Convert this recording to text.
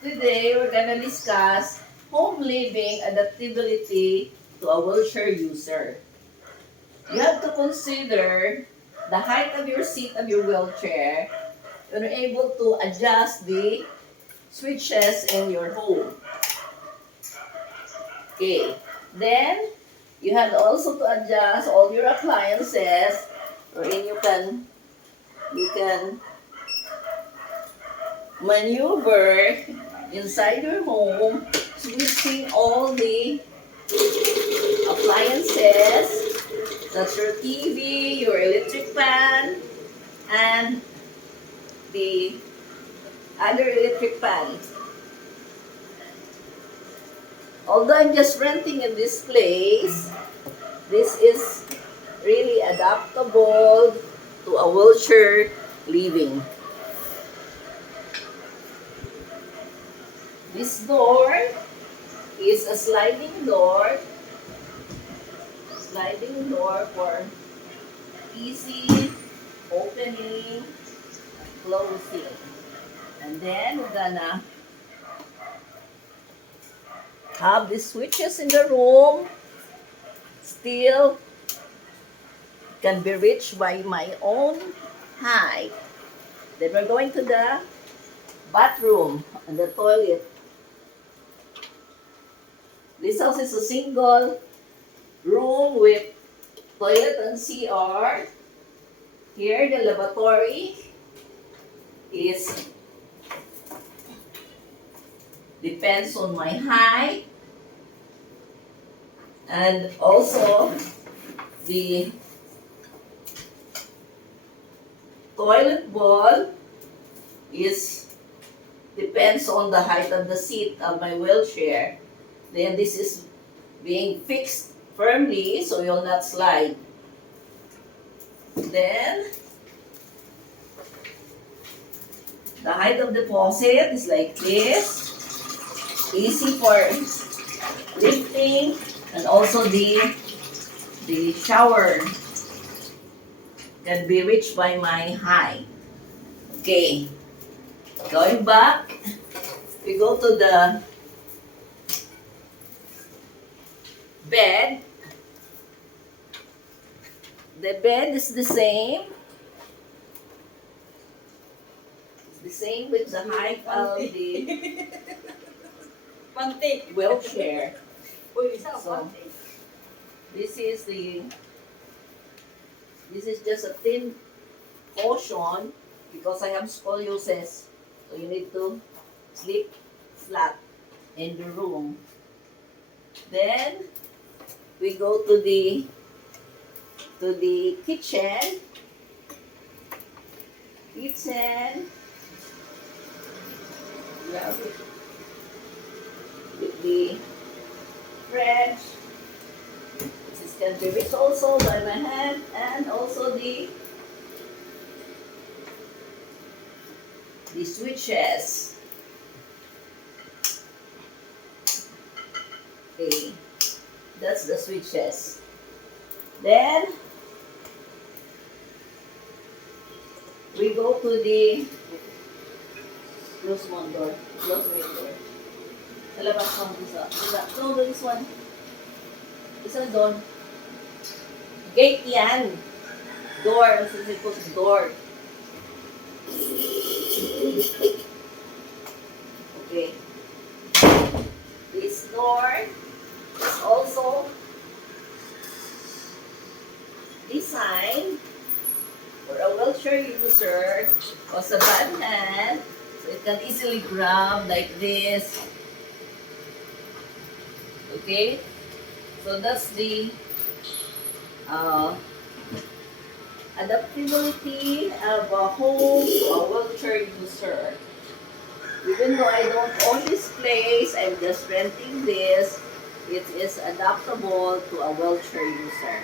Today, we're gonna discuss home living adaptability to a wheelchair user. You have to consider the height of your seat of your wheelchair. You're able to adjust the switches in your home. Okay. Then, you have also to adjust all your appliances wherein you can maneuver inside your home, switching all the appliances, that's your TV, your electric fan, and the other electric fans. Although I'm just renting in this place, this is really adaptable to a wheelchair living. This door is a sliding door for easy opening, closing. And then we're gonna have the switches in the room still can be reached by my own height. Then we're going to the bathroom and the toilet. This house is a single room with toilet and CR. Here, the lavatory is depends on my height, and also the toilet bowl is depends on the height of the seat of my wheelchair. Then this is being fixed firmly so you'll not slide. Then the height of the faucet is like this. Easy for lifting, and also the shower can be reached by my height. Okay, going back, we go to the bed. The bed is the same. It's the same with the height of the wheelchair. So this is just a thin portion because I have scoliosis. So you need to sleep flat in the room. Then we go to the kitchen. Yeah, with the fridge. This can be reached also by my hand, and also the switches. Okay, that's the switches. Then we go to the close one door, close main door. Sa labas mo isa. No, this one. Isang door. Gate yan. Door. This is called door. Okay. This door is also designed for a wheelchair user who has a bad hand, so it can easily grab like this. Okay, so that's the adaptability of a home to a wheelchair user. Even though I don't own this place, I'm just renting this. It is adaptable to a wheelchair user.